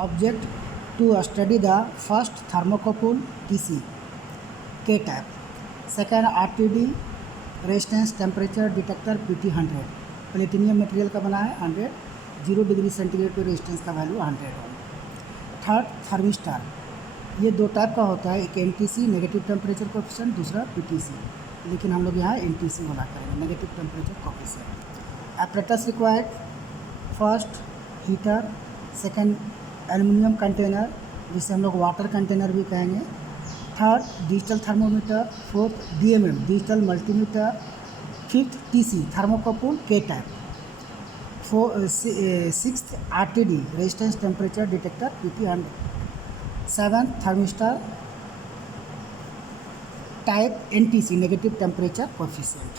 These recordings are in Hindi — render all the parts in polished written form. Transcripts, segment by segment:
object to study the first thermocouple TC K type, second RTD resistance temperature detector PT100 platinum material का बना है 100 0 डिग्री सेंटीग्रेड पे रेजिस्टेंस का वैल्यू 100 है। थर्ड थर्मिस्टर, ये दो टाइप का होता है, एक NTC नेगेटिव टेम्परेचर कोफिशिएंट, दूसरा PTC, लेकिन हम लोग यहाँ NTC बोला करेंगे negative temperature coefficient. Apparatus required, first heater, second aluminium container जिसे हम लोग वाटर कंटेनर भी कहेंगे, third digital thermometer, fourth DMM digital multimeter, fifth TC thermocouple K type, sixth RTD resistance temperature detector PT100, seventh thermistor type NTC negative temperature coefficient.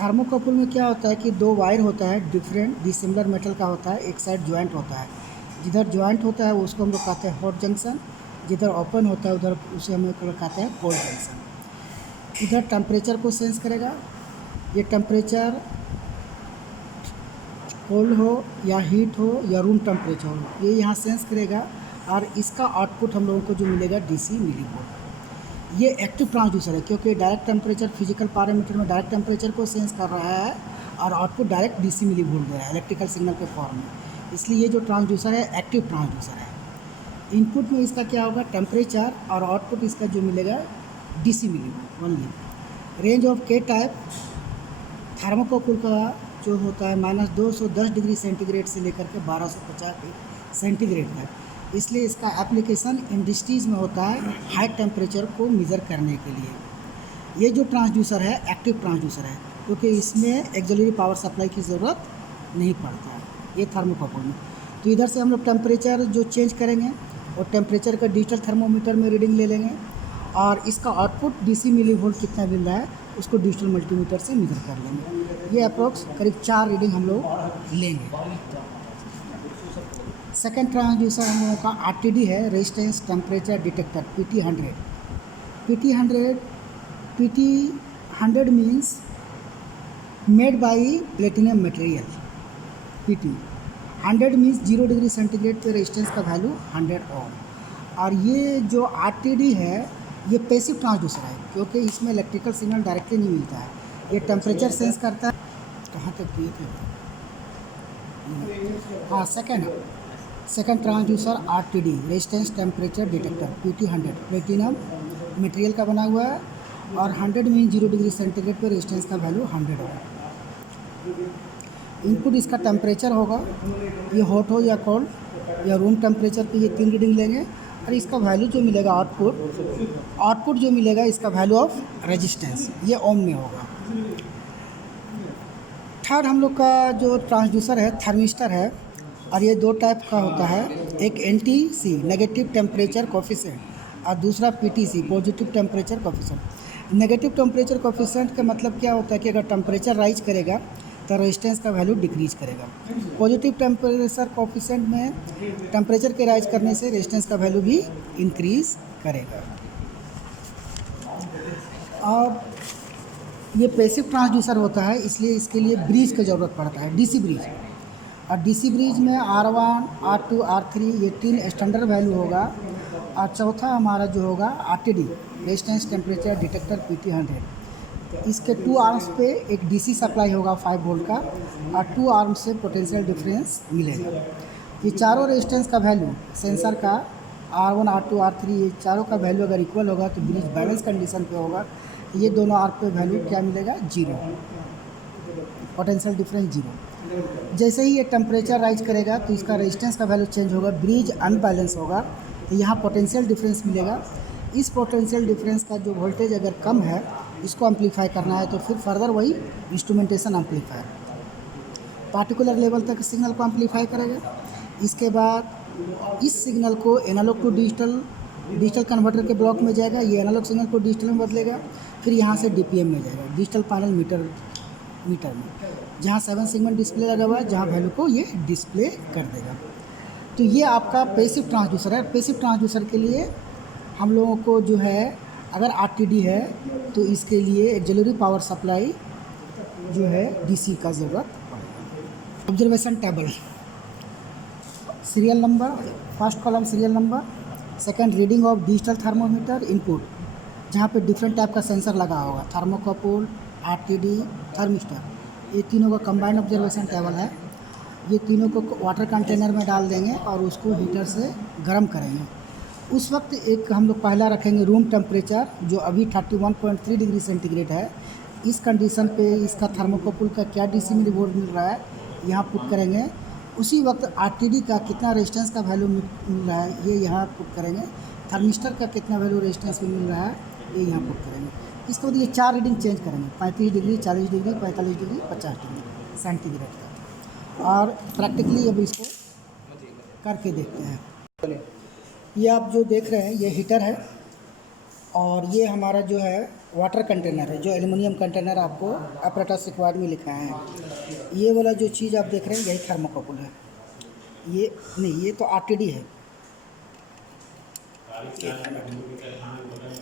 Thermocouple में क्या होता है कि दो वायर होता है, डिफरेंट डिसिमिलर मेटल का होता है, एक साइड ज्वाइंट होता है, जिधर ज्वाइंट होता है उसको हम लोग कहते हैं हॉट जंक्शन, जिधर ओपन होता है उधर उसे हम लोग कहते हैं कोल्ड जंक्शन। इधर टेम्परेचर को सेंस करेगा, ये टेम्परेचर कोल्ड हो या हीट हो या रूम टेम्परेचर हो, ये यहाँ सेंस करेगा और इसका आउटपुट हम लोगों को जो मिलेगा DC मिलीवोल्ट। ये एक्टिव ट्रांसड्यूसर है क्योंकि डायरेक्ट टेम्परेचर फिजिकल पैरामीटर में डायरेक्ट टेम्परेचर को सेंस कर रहा है और आउटपुट डायरेक्ट DC मिलीवोल्ट दे रहा है इलेक्ट्रिकल सिग्नल के फॉर्म में, इसलिए ये जो ट्रांसड्यूसर है एक्टिव ट्रांसड्यूसर है। इनपुट में इसका क्या होगा टेम्परेचर और आउटपुट इसका जो मिलेगा DC millivolt only. Range of K type thermocouple का जो होता है -210 डिग्री सेंटीग्रेड से लेकर के 1250 सेंटीग्रेड तक, इसलिए इसका एप्लीकेशन इंडस्ट्रीज़ में होता है हाई टेम्परेचर को मेज़र करने के लिए। ये जो ट्रांसड्यूसर है एक्टिव ट्रांसड्यूसर है क्योंकि इसमें एक्सिलरी पावर सप्लाई की ज़रूरत नहीं पड़ता है ये थर्मोकपल में। तो इधर से हम लोग टेम्परेचर जो चेंज करेंगे और टेम्परेचर का डिजिटल थर्मोमीटर में रीडिंग ले लेंगे और इसका आउटपुट DC मिलीवोल्ट कितना मिल रहा है उसको डिजिटल मल्टीमीटर से मेजर कर लेंगे। ये अप्रोक्स करीब 4 रीडिंग हम लोग लेंगे। सेकेंड ट्रांसड्यूसर हम लोगों का RTD है resistance temperature detector PT100। PT100 means made by platinum material. PT100 means 0 degree centigrade पे रेजिस्टेंस का वैल्यू 100 ओम। और ये जो RTD है ये पैसिव ट्रांसड्यूसर है क्योंकि इसमें इलेक्ट्रिकल सिग्नल डायरेक्टली नहीं मिलता है, ये टेम्परेचर सेंस करता है। कहाँ तक किए थे? हाँ, second transducer RTD resistance temperature detector PT100 platinum material का बना हुआ है और 100 मीन 0 डिग्री सेंटीग्रेड पे रेजिस्टेंस का वैल्यू 100 होगा। इनपुट इसका टेम्परेचर होगा, ये हॉट हो या कोल्ड या रूम टेम्परेचर पे ये 3 रीडिंग लेंगे और इसका वैल्यू जो मिलेगा आउटपुट जो मिलेगा इसका वैल्यू ऑफ रेजिस्टेंस ये ओम में होगा। थर्ड हम लोग का जो ट्रांसड्यूसर है थर्मिस्टर है और ये दो टाइप का होता है, एक NTC नेगेटिव टेम्परेचर कोफिशिएंट और दूसरा PTC positive temperature coefficient. Negative temperature coefficient का मतलब क्या होता है कि अगर टेम्परेचर राइज करेगा तो रेजिस्टेंस का वैल्यू डिक्रीज करेगा। पॉजिटिव टेम्परेचर कोफिशिएंट में टेम्परेचर के राइज करने से रेजिस्टेंस का वैल्यू भी इंक्रीज करेगा। और ये पैसिव ट्रांसड्यूसर होता है इसलिए इसके लिए ब्रिज की ज़रूरत पड़ता है, DC ब्रिज। और DC ब्रिज में R1, R2, R3 ये 3 स्टैंडर्ड वैल्यू होगा और चौथा हमारा जो होगा RTD resistance temperature detector PT100। इसके 2 आर्म्स पे एक DC सप्लाई होगा 5 वोल्ट का और 2 आर्म्स से पोटेंशियल डिफरेंस मिलेगा। ये चारों रेजिस्टेंस का वैल्यू सेंसर का R1, R2, R3 ये चारों का वैल्यू अगर इक्वल होगा तो ब्रिज बैलेंस कंडीशन पे होगा। ये दोनों आर्म पे वैल्यू क्या मिलेगा 0, पोटेंशियल डिफरेंस 0। जैसे ही ये टेम्परेचर राइज करेगा तो इसका रेजिस्टेंस का वैल्यू चेंज होगा, ब्रिज अनबैलेंस होगा तो यहाँ पोटेंशियल डिफरेंस मिलेगा। इस पोटेंशियल डिफरेंस का जो वोल्टेज अगर कम है इसको एम्पलीफाई करना है तो फिर फर्दर वही इंस्ट्रूमेंटेशन एम्पलीफायर पार्टिकुलर लेवल तक सिग्नल को एम्पलीफाई करेगा। इसके बाद इस सिग्नल को एनालॉग टू डिजिटल कन्वर्टर के ब्लॉक में जाएगा, ये एनालॉग सिग्नल को डिजिटल में बदलेगा, फिर यहाँ से DPM में जाएगा डिजिटल पैनल मीटर में, जहाँ 7 सेगमेंट डिस्प्ले लगा हुआ है जहाँ वैल्यू को ये डिस्प्ले कर देगा। तो ये आपका पैसिव ट्रांसड्यूसर है। पैसिव ट्रांसड्यूसर के लिए हम लोगों को जो है अगर RTD है तो इसके लिए एक्सिलरी पावर सप्लाई जो है DC का ज़रूरत पड़ेगा। Observation table serial number, first column serial number, second reading of digital thermometer input, जहाँ पे डिफरेंट टाइप का सेंसर लगा होगा, थर्मोकपल, आरटीडी, थर्मिस्टर, ये तीनों का कंबाइंड ऑब्जर्वेशन टेबल है। ये तीनों को वाटर कंटेनर में डाल देंगे और उसको हीटर से गर्म करेंगे। उस वक्त एक हम लोग पहला रखेंगे रूम टेम्परेचर, जो अभी 31.3 डिग्री सेंटीग्रेड है। इस कंडीशन पे इसका थर्मोकपल का क्या डीसी मिलीवोल्ट मिल रहा है यहाँ पुट करेंगे। उसी वक्त आरटीडी का कितना रेजिस्टेंस का वैल्यू मिल रहा है ये यहाँ पुट करेंगे। थर्मिस्टर का कितना वैल्यू रेजिस्टेंस में मिल रहा है ये यहाँ पुट करेंगे। इसके बाद ये 4 रीडिंग चेंज करेंगे, 35 degree, 40 degree, 45 degree, 50 degree centigrade तक। और प्रैक्टिकली अब इसको करके देखते हैं। ये आप जो देख रहे हैं ये हीटर है और ये हमारा जो है वाटर कंटेनर है, जो एल्युमिनियम कंटेनर आपको अपरेटस रिक्वायर्ड में लिखा है। ये वाला जो चीज़ आप देख रहे हैं यही थर्मोकपल है। ये नहीं, ये तो आरटीडी है।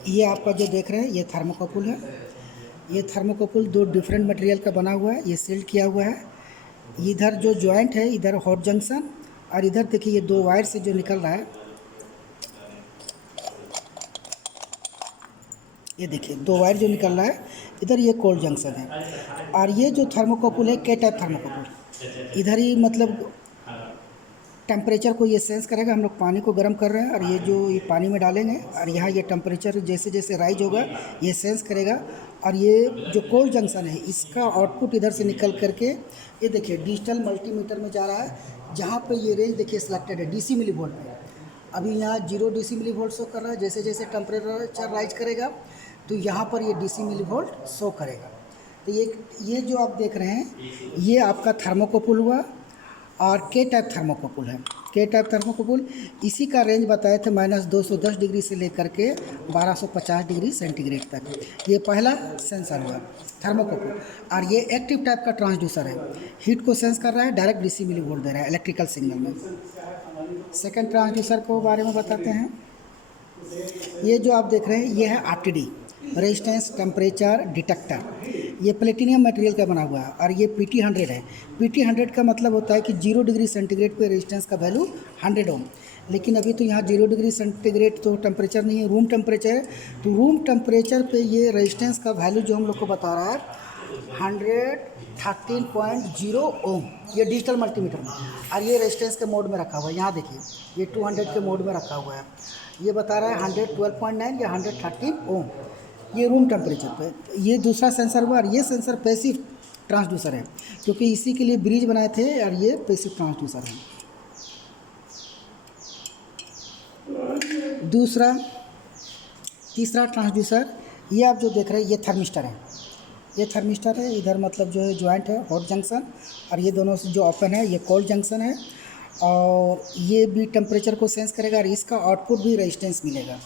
ये आपका जो देख रहे हैं ये थर्मोकपल है। ये थर्मोकपल 2 डिफरेंट मटेरियल का बना हुआ है, ये सील्ड किया हुआ है। इधर जो जॉइंट है, इधर हॉट जंक्शन, और इधर देखिए ये 2 वायर से जो निकल रहा है, ये देखिए 2 वायर जो निकल रहा है, इधर ये कोल्ड जंक्शन है। और ये जो थर्मोकपल है के टाइप थर्मोकपल, इधर ही मतलब टेम्परेचर को ये सेंस करेगा। हम लोग पानी को गर्म कर रहे हैं और ये जो ये पानी में डालेंगे और यहाँ ये टेम्परेचर जैसे जैसे राइज होगा ये सेंस करेगा। और ये जो कोल्ड जंक्शन है इसका आउटपुट इधर से निकल करके ये देखिए डिजिटल मल्टीमीटर में जा रहा है, जहाँ पे ये रेंज देखिए सिलेक्टेड है डीसी मिलीवोल्ट में। अभी यहाँ 0 डीसी मिलीवोल्ट शो कर रहा है, जैसे जैसे टेम्परेचर राइज करेगा तो यहाँ पर ये डीसी मिलीवोल्ट शो करेगा। तो ये जो आप देख रहे हैं ये आपका थर्मोकपल हुआ और के टाइप थर्मोकपल है। के टाइप थर्मोकपल इसी का रेंज बताए थे -210 डिग्री से लेकर के 1250 डिग्री सेंटीग्रेड तक। ये पहला सेंसर हुआ थर्मोकपल। और ये एक्टिव टाइप का ट्रांसड्यूसर है, हीट को सेंस कर रहा है, डायरेक्ट डीसी मिलीवोल्ट दे रहा है इलेक्ट्रिकल सिग्नल में। सेकंड ट्रांसड्यूसर को बारे में बताते हैं। ये जो आप देख रहे हैं ये है आरटीडी, रेजिस्टेंस टेम्परेचर डिटेक्टर। ये प्लेटिनियम मटेरियल का बना हुआ है और ये PT100 है। PT100 का मतलब होता है कि 0 डिग्री सेंटीग्रेड पे रेजिस्टेंस का वैल्यू 100 ओम। लेकिन अभी तो यहाँ 0 डिग्री सेंटीग्रेड तो टेम्परेचर नहीं है, रूम टेम्परेचर है। तो रूम टेम्परेचर पे ये रेजिस्टेंस का वैल्यू जो हम लोग को बता रहा है 113.0 ओम, ये डिजिटल मल्टीमीटर में। और ये रेजिस्टेंस के मोड में रखा हुआ है, यहाँ देखिए ये 200 के मोड में रखा हुआ है। ये बता रहा है 112.9 या 113 ओम, ये रूम टेम्परेचर पे। ये दूसरा सेंसर हुआ और ये सेंसर पैसिव ट्रांसड्यूसर है, क्योंकि इसी के लिए ब्रिज बनाए थे और ये पैसिव ट्रांसड्यूसर है। तीसरा ट्रांसड्यूसर ये आप जो देख रहे हैं ये थर्मिस्टर है। ये थर्मिस्टर है, इधर मतलब जो है जॉइंट है हॉट जंक्शन, और ये दोनों से जो ओपन है ये कोल्ड जंक्शन है। और ये भी टेम्परेचर को सेंस करेगा और इसका आउटपुट भी रेजिस्टेंस मिलेगा।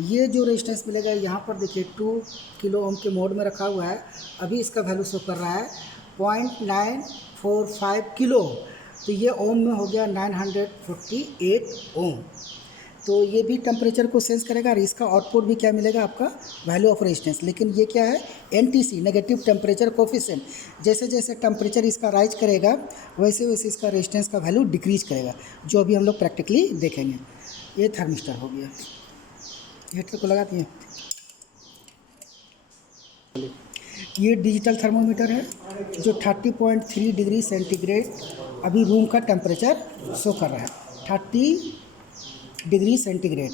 ये जो रेजिस्टेंस मिलेगा यहाँ पर देखिए 2 किलो ओम के मोड में रखा हुआ है। अभी इसका वैल्यू शो कर रहा है 0.945 किलो, तो ये ओम में हो गया 948 ओम। तो ये भी टेम्परेचर को सेंस करेगा और इसका आउटपुट भी क्या मिलेगा आपका वैल्यू ऑफ रेजिस्टेंस। लेकिन ये क्या है NTC, नेगेटिव टेम्परेचर कोफिशिएंट। जैसे जैसे टेम्परेचर इसका राइज करेगा वैसे वैसे इसका रेजिस्टेंस का वैल्यू डिक्रीज करेगा, जो अभी हम लोग प्रैक्टिकली देखेंगे। ये थर्मिस्टर हो गया। हीटर को लगाते हैं। ये डिजिटल थर्मोमीटर है जो 30.3 डिग्री सेंटीग्रेड अभी रूम का टेम्परेचर शो कर रहा है। 30 डिग्री सेंटीग्रेड,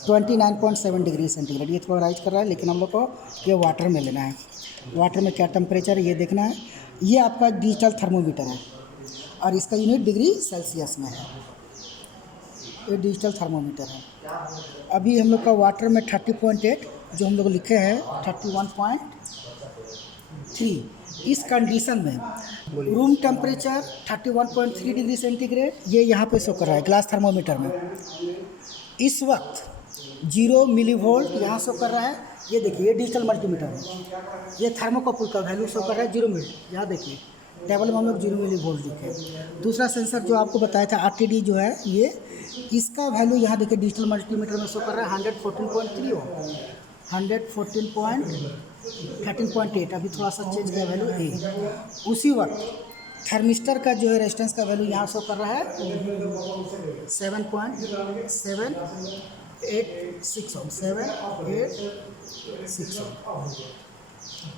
29.7 डिग्री सेंटीग्रेड। ये थोड़ा राइज कर रहा है, लेकिन हम लोग को ये वाटर में लेना है। वाटर में क्या टेम्परेचर है ये देखना है। ये आपका डिजिटल थर्मोमीटर है और इसका यूनिट डिग्री सेल्सियस में है। ये डिजिटल थर्मोमीटर है। अभी हम लोग का वाटर में 30.8 जो हम लोग लिखे हैं 31.3। इस कंडीशन में रूम टेम्परेचर 31.3 डिग्री सेंटीग्रेड ये यहाँ पे शो कर रहा है ग्लास थर्मोमीटर में। इस वक्त 0 मिलीवोल्ट यहाँ शो कर रहा है। ये देखिए ये डिजिटल मल्टीमीटर है। ये थर्मोकपल का वैल्यू शो कर रहा है 0 मिली। यहाँ देखिए टेबल में हम लोग 0 मिलीवोल्ट लिखे। दूसरा सेंसर जो आपको बताया था आरटीडी जो है ये, इसका वैल्यू यहाँ देखिए डिजिटल मल्टीमीटर में शो कर रहा है 114.3 ओम, 114.13.8। अभी थोड़ा सा चेंज किया वैल्यू ए। उसी वक्त थर्मिस्टर का जो है रेजिस्टेंस का वैल्यू यहाँ शो कर रहा है 7.786 ओम, 786 ओम,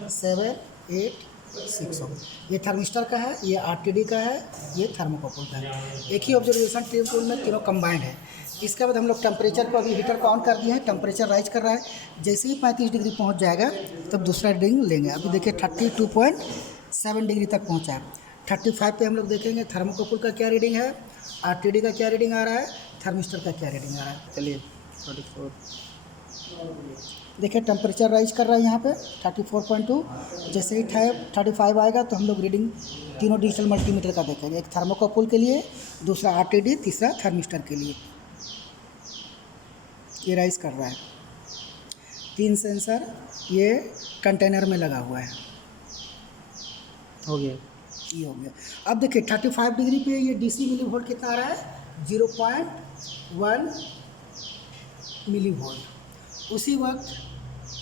786 ओम। ये थर्मिस्टर का है, ये आरटीडी का है, ये थर्मोकपल का है। एक ही ऑब्जर्वेशन टेबल में तीनों कंबाइंड है। इसके बाद हम लोग टेम्परेचर को, अभी हीटर को ऑन कर दिए हैं, टेम्परेचर राइज कर रहा है। जैसे ही 35 डिग्री पहुंच जाएगा तब दूसरा रीडिंग लेंगे। अभी देखिए 32.7 डिग्री तक पहुंचा है। 35 पे हम लोग देखेंगे थर्मोकपल का क्या रीडिंग है, आरटीडी का क्या रीडिंग आ रहा है, थर्मिस्टर का क्या रीडिंग आ रहा है। चलिए 34 देखिए टेम्परेचर राइज कर रहा है यहाँ पे 34.2। जैसे ही 35 आएगा तो हम लोग रीडिंग तीनों डिजिटल मल्टीमीटर का देखेंगे, एक थर्मोकपल के लिए, दूसरा आरटीडी, तीसरा थर्मिस्टर के लिए। ये राइज कर रहा है। 3 सेंसर ये कंटेनर में लगा हुआ है। हो गया, ये हो गया। अब देखिए 35 डिग्री पे ये डीसी मिली वोल्ट कितना आ रहा है, 0.1 मिली वोल्ट। उसी वक्त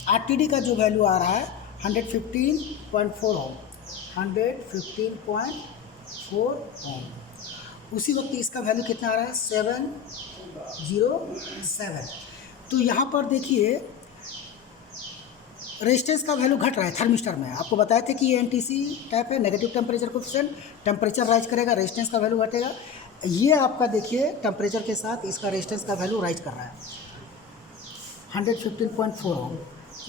आरटीडी का जो वैल्यू आ रहा है 115.4 ओम, 115.4 ओम। उसी वक्त इसका वैल्यू कितना आ रहा है, 707। तो यहाँ पर देखिए रेजिस्टेंस का वैल्यू घट रहा है थर्मिस्टर में। आपको बताए थे कि ये एनटीसी टाइप है, negative temperature coefficient. Temperature rise करेगा, रेजिस्टेंस का वैल्यू घटेगा। ये आपका देखिए टेम्परेचर के साथ इसका रेजिस्टेंस का वैल्यू राइज कर रहा है 115.4 ओम।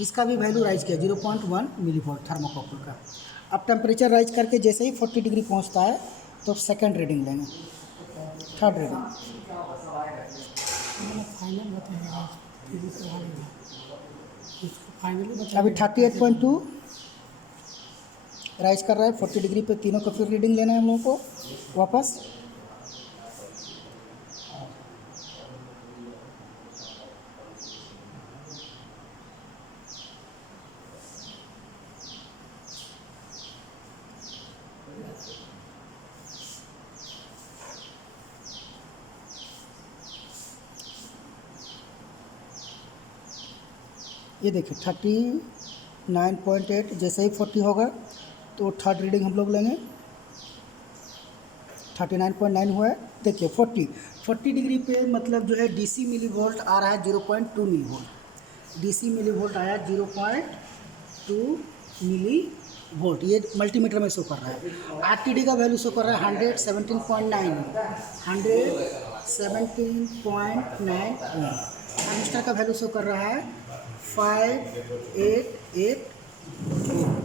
इसका भी वैल्यू राइज किया 0.1 मिली वोल्ट थर्मोकपल का। अब टेम्परेचर राइज करके जैसे ही 40 डिग्री पहुँचता है तो सेकेंड रीडिंग लेंगे, थर्ड रीडिंग। अभी 38.2 राइज कर रहा है 40 डिग्री पे। तीनों का फिर रीडिंग लेना है हम लोगों को वापस। ये देखिए 39.8। जैसे ही 40 होगा तो थर्ड रीडिंग हम लोग लेंगे। 39.9 हुआ है। देखिए 40 डिग्री पे मतलब जो है डीसी मिली वोल्ट आ रहा है 0.2 millivolt. DC millivolt आया 0.2 मिली वोल्ट। ये मल्टीमीटर में शो कर रहा है। आरटीडी का वैल्यू शो कर रहा है 117.9 ओम। थर्मिस्टर का वैल्यू शो कर रहा है 588 ओम।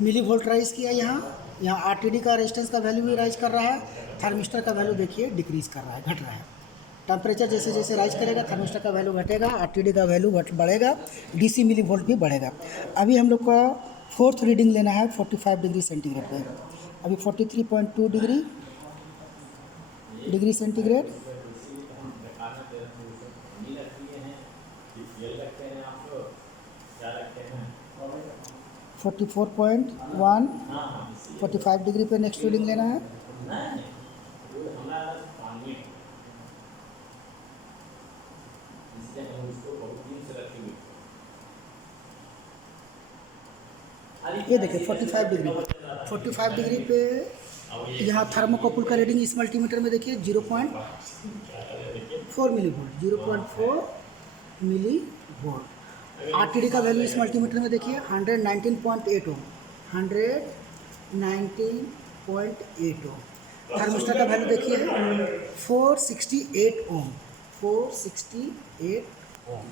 मिली वोल्ट राइज किया यहाँ आरटीडी का रेजिस्टेंस का वैल्यू भी राइज कर रहा है। थर्मिस्टर का वैल्यू देखिए डिक्रीज कर रहा है, घट रहा है। टेम्परेचर जैसे जैसे राइज करेगा थर्मिस्टर का वैल्यू घटेगा, आरटीडी का वैल्यू बढ़ेगा, डीसी मिली वोल्ट भी बढ़ेगा। अभी हम लोग का फोर्थ रीडिंग लेना है 45 डिग्री सेंटीग्रेड पे। अभी 43.2 डिग्री सेंटीग्रेड। 44.1 45 डिग्री पे नेक्स्ट रीडिंग लेना है। ये देखिए 45 डिग्री पे यहाँ थर्मोकपल का रीडिंग इस मल्टीमीटर में देखिए 0.4 millivolt, 0.4 millivolt. RTD का वैल्यू इस मल्टीमीटर में देखिए 119.8 ओम, 119.8 ओम। थर्मिस्टर का वैल्यू देखिए 468 ओम, 468 ओम।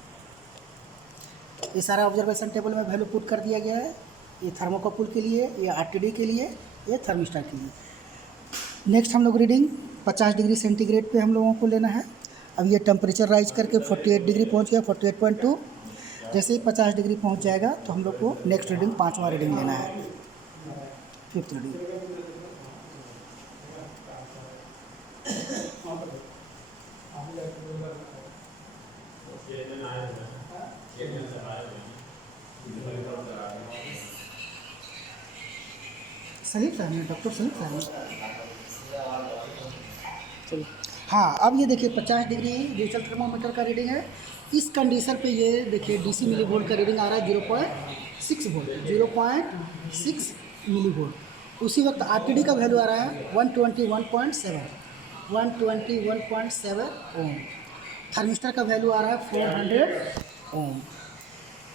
ये सारा ऑब्जर्वेशन टेबल में वैल्यू पुट कर दिया गया है। ये थर्मोकपल के लिए, ये आरटीडी के लिए, ये थर्मिस्टर के लिए। नेक्स्ट हम लोग रीडिंग 50 डिग्री सेंटीग्रेड पे हम लोगों को लेना है। अब ये टेम्परेचर राइज करके 48 डिग्री पहुंच गया, 48.2। जैसे ही 50 डिग्री पहुंच जाएगा तो हम लोग को नेक्स्ट रीडिंग 5वां रीडिंग लेना है, फिफ्थ रीडिंग। सही टाइम है डॉक्टर, सही टाइम है। चलिए हाँ, अब ये देखिए 50 डिग्री डिजिटल थर्मोमीटर का रीडिंग है इस कंडीशन पे ये देखिए डीसी मिली वोल्ट का रीडिंग आ रहा है 0.6 वोल्ट, 0.6 मिली वोल्ट। उसी वक्त आरटीडी का वैल्यू आ रहा है 121.7 ओम। थर्मिस्टर का वैल्यू आ रहा है 400 ओम।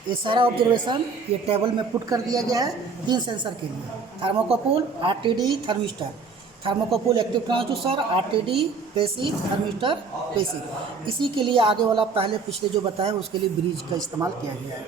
ये सारा ऑब्जर्वेशन ये टेबल में पुट कर दिया गया है 3 सेंसर के लिए, thermocouple, RTD, thermistor. Thermocouple active transducer, RTD passive, thermistor passive. इसी के लिए आगे वाला पहले पिछले जो बताया उसके लिए ब्रिज का इस्तेमाल किया गया है।